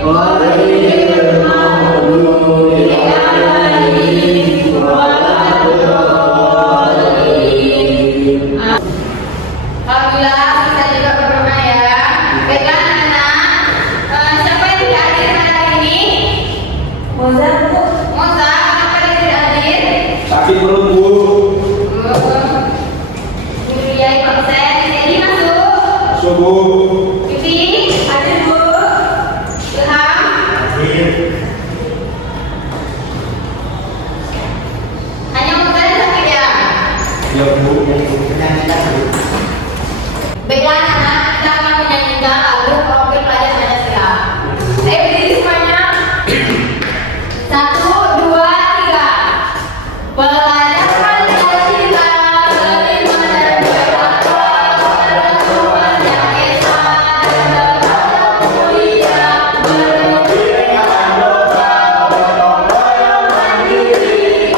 ghairil maghdubi alaihim waladdallin. Alhamdulillah bisa juga berdoa ya. Baiklah anak-anak, siapa yang tidak hadir pada hari ini? Moza, kenapa dia tidak hadir? Sakit perut Bu. Guru Yai konsen, jadi masuk. Masuk Bu. Vivi, hadir Bu. Ilham, Hadir. hanya Moza yang sakit ya? Ya Bu. Baiklah anak-anak, kita akan menyanyikan lagu profil pelajar Pancasila. Ayo berdiri semuanya. 1, 2, 3. Pelajar Pancasila beriman dan bertakwa pada Tuhan Yang Esa dan beragama mulia, berdirikan doa, berkompol mandiri,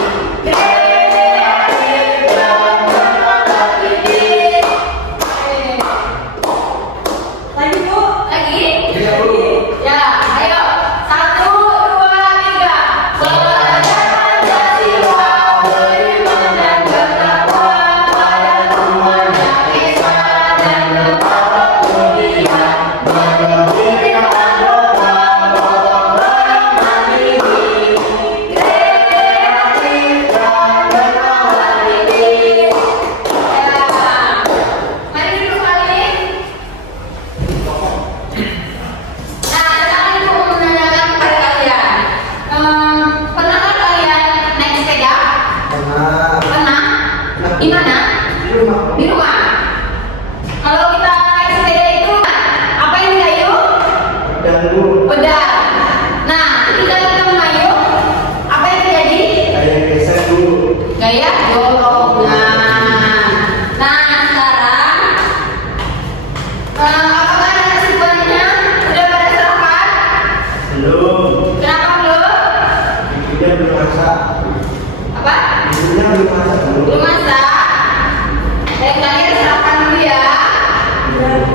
kreatif dan menolak kritik. Lagi Bu, lagi? Iya Bu. Ya, ayo. 1, 2, 3. Pelajar Pancasila beriman dan bertakwa pada Tuhan Yang Esa dan beragama mulia, berdirikan doa, berkompol mandiri, kreatif dan menolak kritik. Ya, mari duduk kali. Nah, sekarang ibu mau menanyakan kepada kalian, pernahkah kalian naik sepeda? Pernah? Di mana? Di rumah. Kalau kita naik sepeda itu apa yang didayung? Dan Bu. Pedal. Nah, ketika kita mengayuh, apa yang terjadi? Saya geser dulu. Gaya dorongan. Nah, sekarang apakah ada kesibukannya? Udah pada sarapan? Belum. Kenapa belum? Ibunya belum masak. Apa? Ibunya belum masak Bu. Belum masak? Baik, kalian sarapan dulu ya.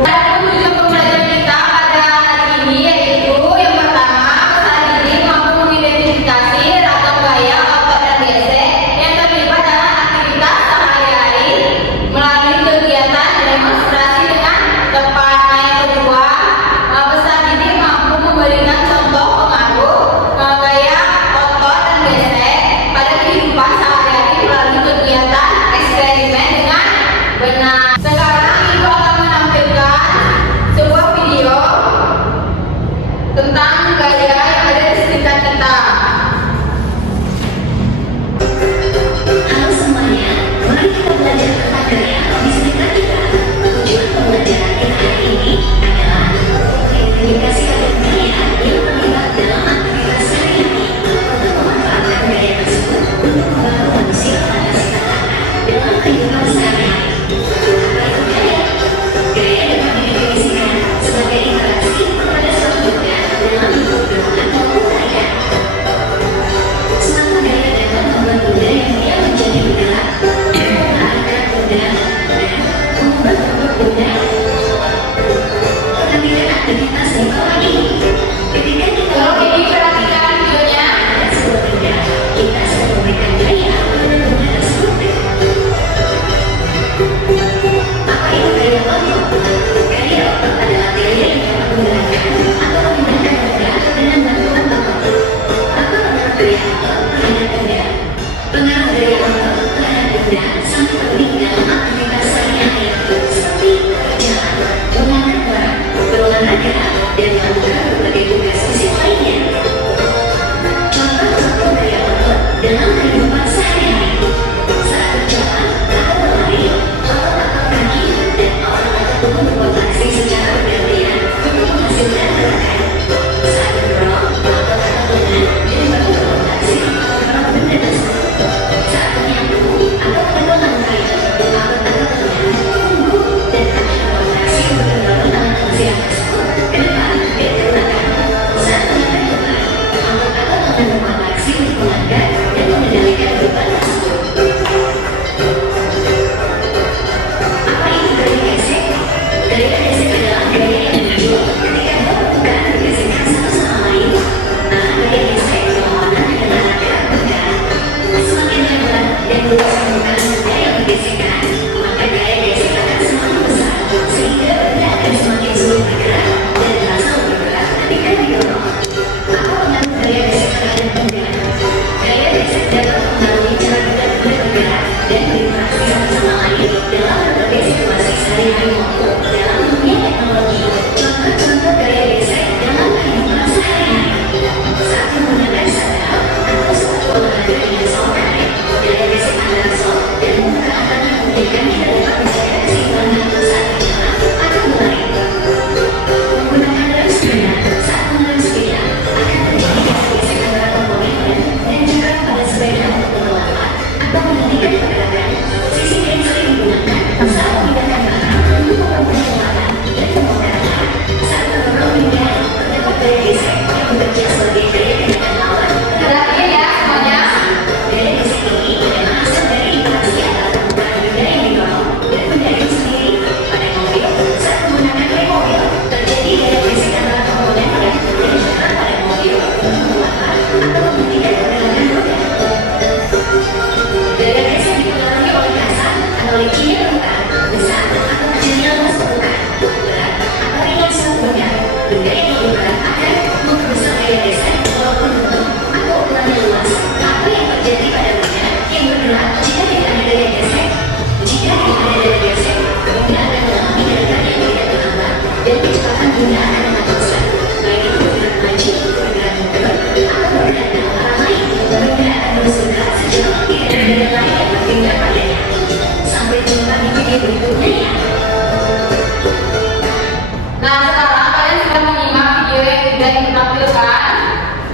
Ada tujuan pembelajaran kita pada hari ini, yaitu yang pertama, peserta didik mampu mengidentifikasi ragam gaya, otot dan gesek yang terlibat dalam aktivitas sehari-hari melalui kegiatan demonstrasi dengan tepat. Nah, yang kedua, peserta didik mampu memberikan contoh pengaruh gaya, otot dan gesek pada kehidupan sehari-hari melalui kegiatan eksperimen dengan benar. Sekarang ibu akan menampilkan sebuah video tentang gaya yang ada di sekitar kita. Halo semuanya, mari kita belajar tentang gaya di sekitar kita. Tujuan pembelajaran kita hari ini adalah mengidentifikasi ragam gaya yang terlibat dalam aktivitas sehari-hari untuk memanfaatkan gaya tersebut untuk membantu manusia pada sekitar dalam kehidupan sehari-hari. Apa itu gaya? Gaya dapat didefinisikan sebagai interaksi pada suatu benda dalam bentuk dorongan maupun tarikan. Suatu gaya dapat membuat benda yang dia menjadi bergerak, mengarahkan benda, dan mengubah bentuk benda. Perhatikan aktivitas di bawah ini. Ketika kita Tolong diperhatikan videonya. pada sebuah benda, kita sedang memberikan gaya pada benda tersebut. Apa itu gaya otot? Gaya otot adalah gaya yang dapat menggerakkan atau memindahkan benda dengan bantuan otot. Apa pengaruh gaya otot terhadap benda? Pengaruh gaya otot terhadap benda sangat penting dalam aktivitas sehari-hari seperti berjalan, mengangkat barang, berolahraga, dan melakukan berbagai tugas fisik lainnya. Contoh-contoh gaya otot dalam kehidupan sehari-hari saat berjalan atau berlari, otot-otot kaki dan otot-otot tubuh berfungsi secara bergantian untuk menghasilkan gerakan.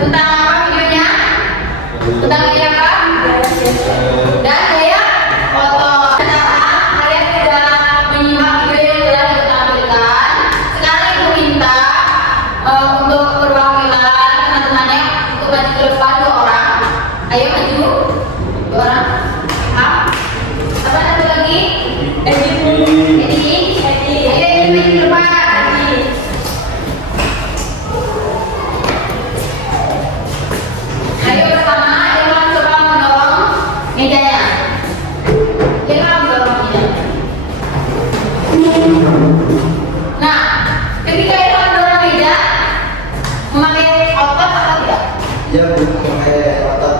Tentang apa videonya? Tentang gaya apa? Dan gaya foto. Sekarang kalian sudah menyimak video yang telah kita tampilkan. Sekarang ibu minta untuk perwakilan teman-temannya untuk maju ke depan 2 orang. Ayo maju 2 orang. Apa satu lagi? Edi. Ayo Edi maju ke depan. Ayo bersama, Ilham coba mendorong mejanya. Ilham mendorong mejanya. Nah, ketika Ilham mendorong meja, memakai otot atau tidak? Dia memakai otot.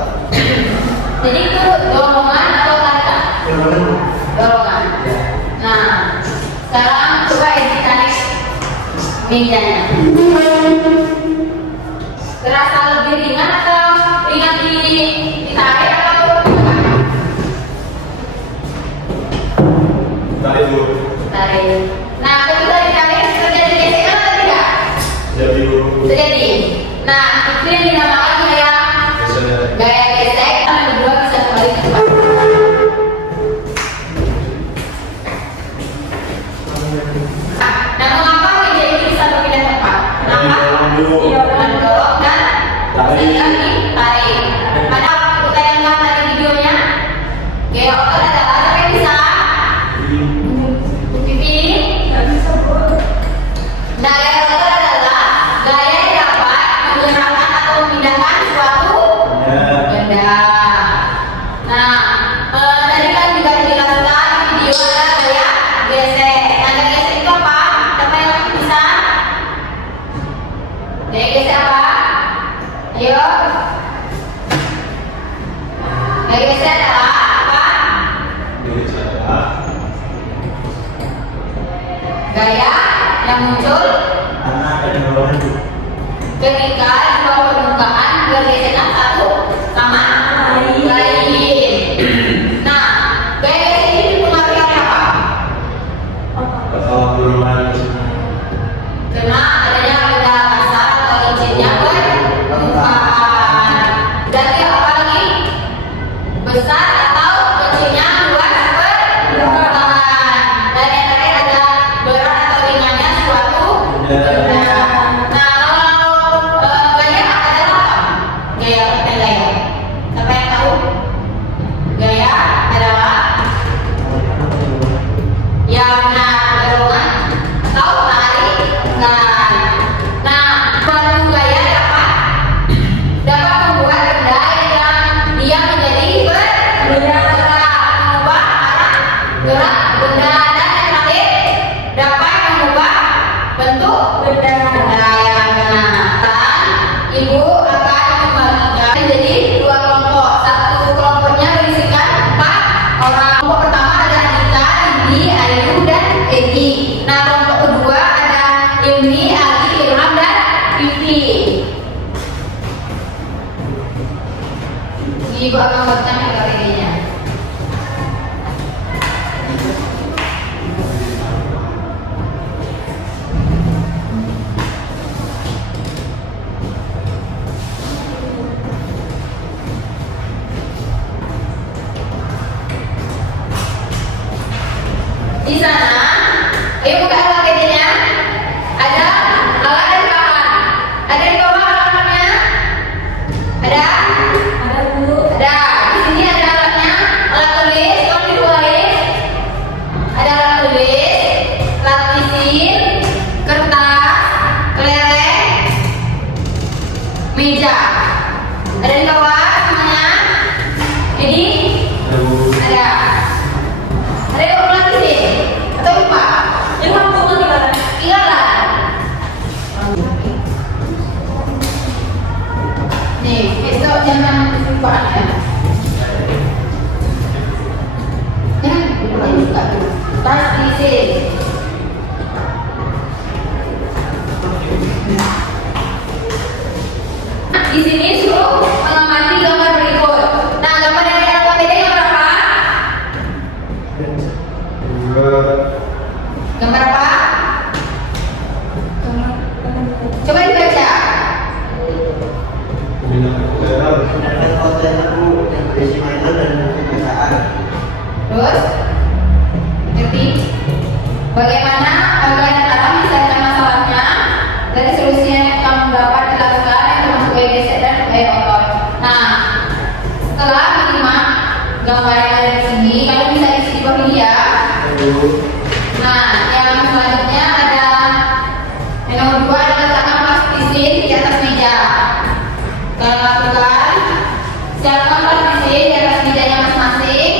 Jadi itu dorongan atau tarikan? Dorongan. Nah, sekarang coba Edi tarik mejanya. Terasa lebih ringan atau ringan ditarik atau ditekan? Tarik dulu. Tarik. Nah, ketika ditarik terjadi gesekan atau tidak? Jadi dulu. Terjadi. Nah, itu yang dinamakan gaya gesek. Yang kedua bisa kembali ke depan. Nah, mengapa meja ini bisa berpindah tempat? Kenapa? Mendorong dan tarik. Pada waktu kita tayangkan tadi videonya, gaya otot adalah sampai bisa pipi. Nah, gaya otot adalah gaya yang dapat menggerakkan atau memindahkan suatu benda. Nah, tadi kan juga dijelaskan di video ada gaya gesek. Nah, gaya gesek itu apa? Siapa yang bisa? Gaya gesek apa? Ayo. Gaya gesek adalah apa? Gaya yang muncul ketika di bawah permukaan bergesekan satu sama lain. Nah, gaya gesek ini dipengaruhi oleh apa? Karena adanya benda kasar atau licin yang berpermukaan. Berarti apa lagi? Besar atau kecilnya luas permukaan. Dan yang terakhir ada berat atau ringannya suatu benda. Nah, kalau gaya adalah apa? Gaya dan gaya. Siapa yang tahu? Gaya adalah ya benar dorongan atau tarikan. Nah, suatu gaya dapat membuat benda yang dia menjadi bergerak, mengubah arah gerak benda, dan yang terakhir dapat mengubah bentuk benda. Yang menyenangkan, ibu akan membaginya menjadi 2 kelompok. Satu kelompoknya berisikan 4 orang. Kelompok pertama ada Andika, Indi, Ayu, dan Edi. Nah, kelompok kedua ada Indi, Agi, Ilham, dan Vivi. Ibu akan baca kategorinya. Di sana, ayo buka kategorinya. Ada alat dan bahan. Ada di bawah alatnya? Ada? Ada. Di sini ada alatnya, alat tulis, tolong ditulis. Ada alat tulis, lapisin, kertas, kelereng, meja. Ada di bawah semuanya? Jadi ada. Ada yang mau lapisin atau lupa? Ilham bukan tinggalan. Nih, besok jangan lupa ya. Jangan lupa juga. Lapisin. Di sini suruh mengamati gambar berikut. Nah, gambar yang ada pada yang berapa? Gambar apa? Coba dibaca. Siapkan kelas di sini di atas mejanya masing-masing.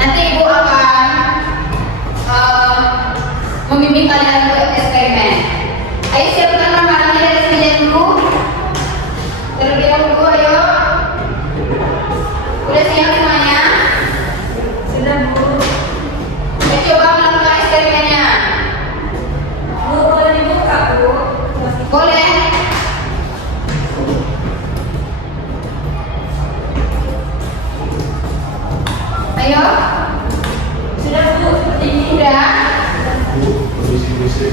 Nanti ibu akan membimbing kalian untuk eksperimen. Ayo siapkan barang-barangnya di atas meja dulu. Terlebih dahulu, ayo. Udah siap semuanya? Sudah, Bu. Ayo coba melakukan eksperimennya. Bu, boleh dibuka, Bu? Boleh. Ayo. Sudah, Bu. Seperti ini. Udah. Bu, permisi.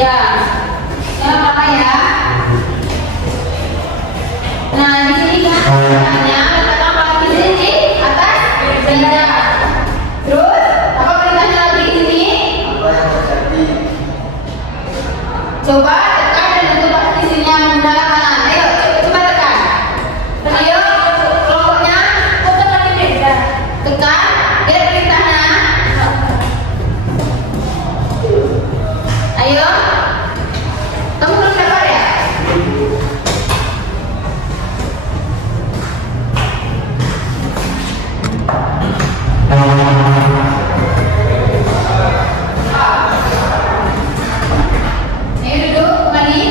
Ya. Jangan lama ya. Nah, di sini kan perintahnya letakkan paling di sini atas meja. Terus apa perintahnya lagi di sini? Apa yang terjadi? Coba tekan dan tentukan posisinya menggunakan tangan. Ayo, coba tekan. Ayo, kelompoknya Foto lagi beda. tekan. Lihat perintahnya. Ayo. Kamu belum sabar ya? Ayo duduk kembali.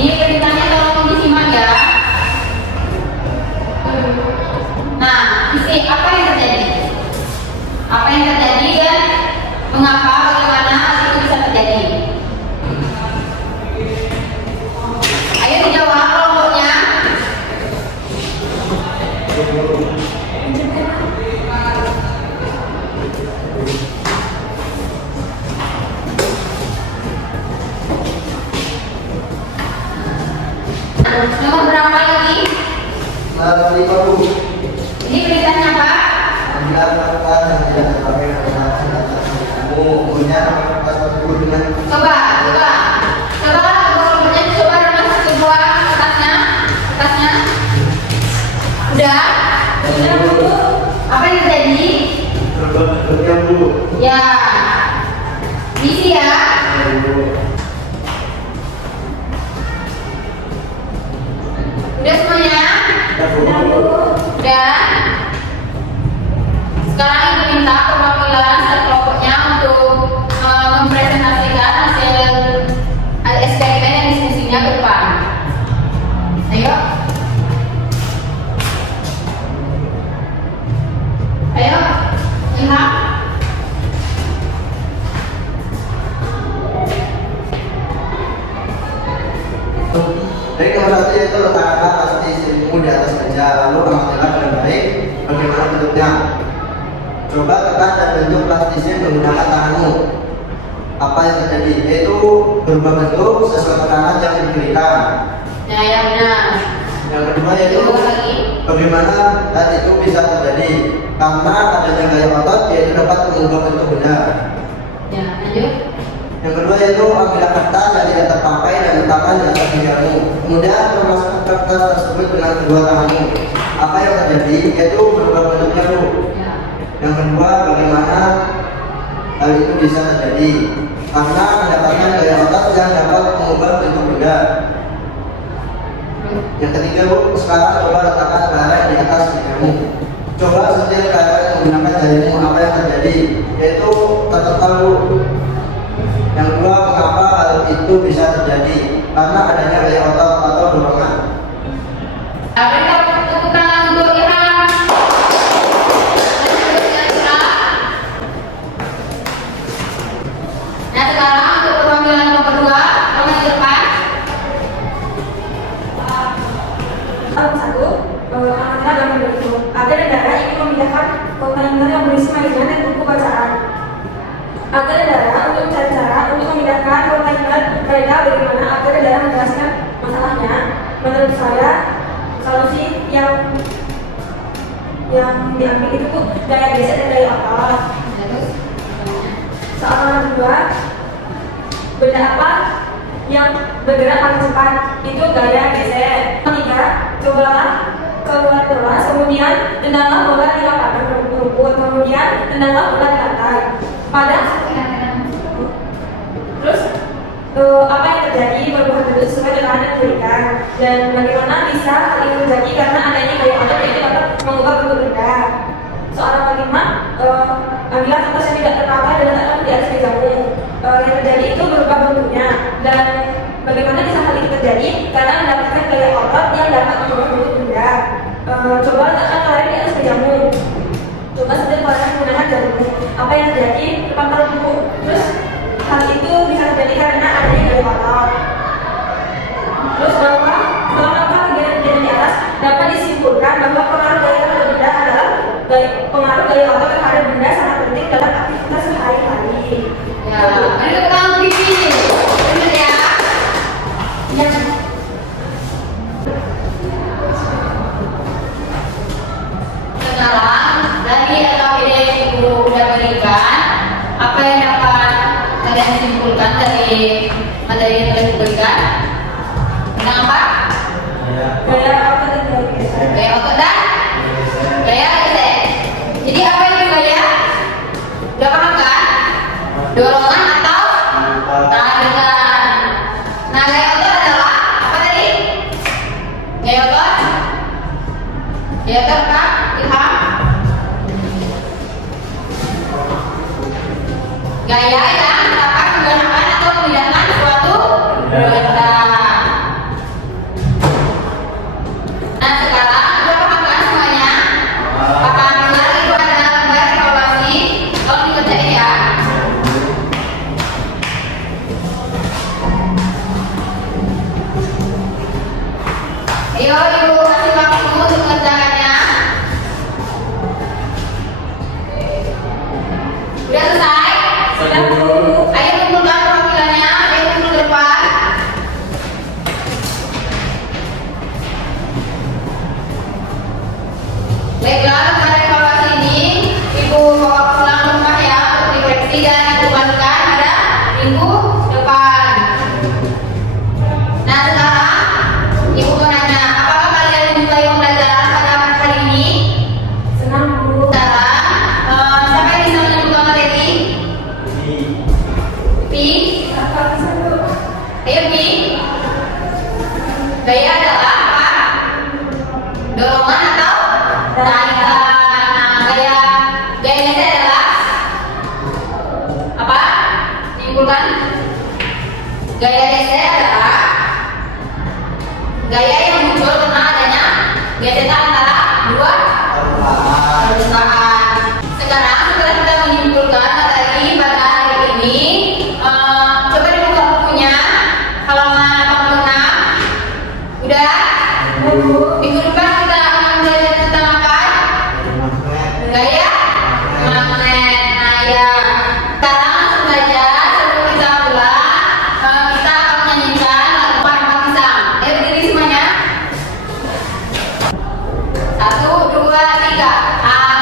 Ini perintahnya tolong disimak ya. Nah, isi apa yang terjadi? Apa yang terjadi dan mengapa, bagaimana hal itu bisa terjadi? Ayo dijawab kelompoknya. Nomor berapa lagi? Nah, ini Bu. Ini perintahnya apa? Anda melakukan yang tidak terpakai dengan kamu punya kapasitas tersebut dengan Coba kelompoknya coba remas kedua tasnya. Udah? Sudah, Bu. Apa yang terjadi? berbagai Bu. Ya, isi ya. Udah semuanya? Sudah, Bu. Udah. Sekarang ibu minta perwakilan kelompoknya untuk mempresentasikan hasil eksperimen dan diskusinya ke depan. Ayo. Ayo, Ilham. Jadi nomor satu yaitu letakkan plastik isimu di atas meja, lalu amatilah dengan baik bagaimana bentuknya. Coba tekan dan bentuk plastisnya menggunakan tanganmu. Apa yang terjadi? Yaitu berubah bentuk sesuai tekanan yang diberikan. Ya, ya benar. Yang kedua yaitu Coba lagi. bagaimana hal itu bisa terjadi? Karena adanya gaya otot yaitu dapat mengubah bentuk benda. Ya, lanjut. Yang kedua yaitu ambillah kertas yang tidak terpakai dan letakkan di atas mejamu. Kemudian memasukkan kertas tersebut dengan kedua tanganmu. Apa yang terjadi? Yaitu berubah bentuknya Bu. Ya. Yang kedua, bagaimana hal itu bisa terjadi? Karena mendapatkan gaya otot yang dapat mengubah bentuk benda. Yang ketiga Bu, sekarang coba letakkan kelereng di atas mejamu. Coba setir kelereng menggunakan jarimu. Apa yang terjadi? Yaitu tertekan Bu. Yang kedua, mengapa hal itu bisa terjadi? Karena adanya gaya otot atau dorongan. Berikan tepuk tangan untuk Ilham. Nah sekarang untuk perwakilan nomor 2, tolong di depan. Nomor 1, amatilah dalam bentuk. Agar negara ingin memindahkan kontainer yang berisi mainan dan buku bacaan. Agar negara untuk mencari cara untuk memindahkan kontainer mereka, bagaimana agar negara menjelaskan masalahnya. Menurut saya, solusi yang diambil itu gaya geser dan gaya otot. Soal nomor 2, benda apa yang bergerak paling cepat? Itu gaya geser. Ketiga, cobalah keluar kelas, kemudian tendanglah bola di lapangan rumput, kemudian tendanglah bola di lantai. Terus apa yang terjadi? perubahan bentuk sesuai tekanan yang diberikan. Dan bagaimana bisa hal ini terjadi karena adanya gaya otot yaitu dapat mengubah bentuk benda. Soal kelima, ambillah kertas yang tidak terpakai dan letakkan di atas mejamu. Yang terjadi itu berubah bentuknya. Dan bagaimana bisa hal ini terjadi? Karena mendapatkan gaya otot yang dapat mengubah bentuk benda. Coba letakkan kaleng di atas mejamu. Coba saja kalian menggunakan jarum. Apa yang terjadi? Terpapar dulu. Terus hal itu bisa terjadi karena adanya gaya otot. Terus bahwa setelah kejadian di atas dapat disimpulkan bahwa pengaruh gaya terhadap benda adalah pengaruh gaya otot terhadap benda sangat penting dalam aktivitas sehari-hari. Ya, ini tentang pipi. Benar ya? Ya. Sekarang dari LKPD yang Ibu sudah berikan, apa yang dapat kalian simpulkan dari materi yang telah diberikan? Tentang apa? Gaya otot dan gaya geser. Gaya otot dan gaya geser. Jadi apa itu gaya? Udah paham kan? Dorongan atau tarikan. Nah, gaya otot adalah apa tadi? Gaya otot? Gaya otot apa? Ilham? Gaya yang dapat menggunakan atau memindahkan suatu benda. Nah, sekarang sudah paham kan semuanya? Paham benar itu adalah lembar evaluasi. Tolong dikerjain ya. Ayo Ibu kasih waktu untuk mengerjakannya. Sudah selesai? Sudah, Bu. Ayo kumpulkan perwakilannya. Ayo kumpul ke depan. Baiklah, lembar evaluasi ini Ibu bawa pulang ke rumah ya untuk dikoreksi dan Ibu bagikan pada minggu depan. Nah, sekarang Ibu mau nanya, apakah kalian menyukai pembelajaran pada hari ini? Senang, Bu. Sekarang, siapa yang bisa menyebutkan materi? Pi? Apa bisa, Bu? Ayo Pi. Gaya adalah apa? Dorongan atau tarikan. Nah, gaya geser adalah apa? Simpulkan. Gaya geser adalah gaya yang muncul karena adanya gesekan antara dua perusahaan. Sekarang setelah kita menyimpulkan materi pada hari ini, coba dibuka bukunya halaman 86. Udah? Minggu depan kita akan belajar tentang apa? Gaya magnet. Nah ya, sekarang langsung saja sebelum kita pulang, kita akan menyanyikan lagu Parma Pisang. Ayo berdiri semuanya. 1, 2, 3.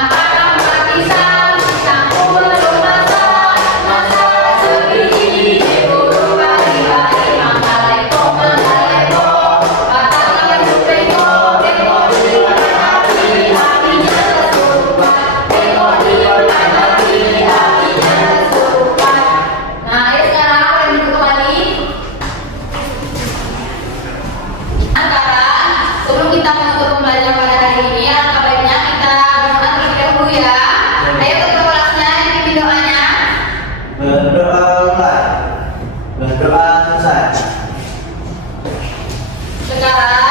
Parma pisang, campur masak, masak sebiji, diburu pagi-pagi, mangaleko, mangaleko, patang beko, beko di makan hati, hatinya kesurupan, beko di makan hati, hatinya kesurupan. Nah, ayo sekarang apa yang dibutuhkan kembali? Sekarang, sebelum kita menutup pembelajaran pada hari ini, alangkah baiknya kita berdoa terlebih dahulu ya. Ayo ketua kelasnya yang pimpin doanya. Berdoa mulai. Berdoa selesai. Sekarang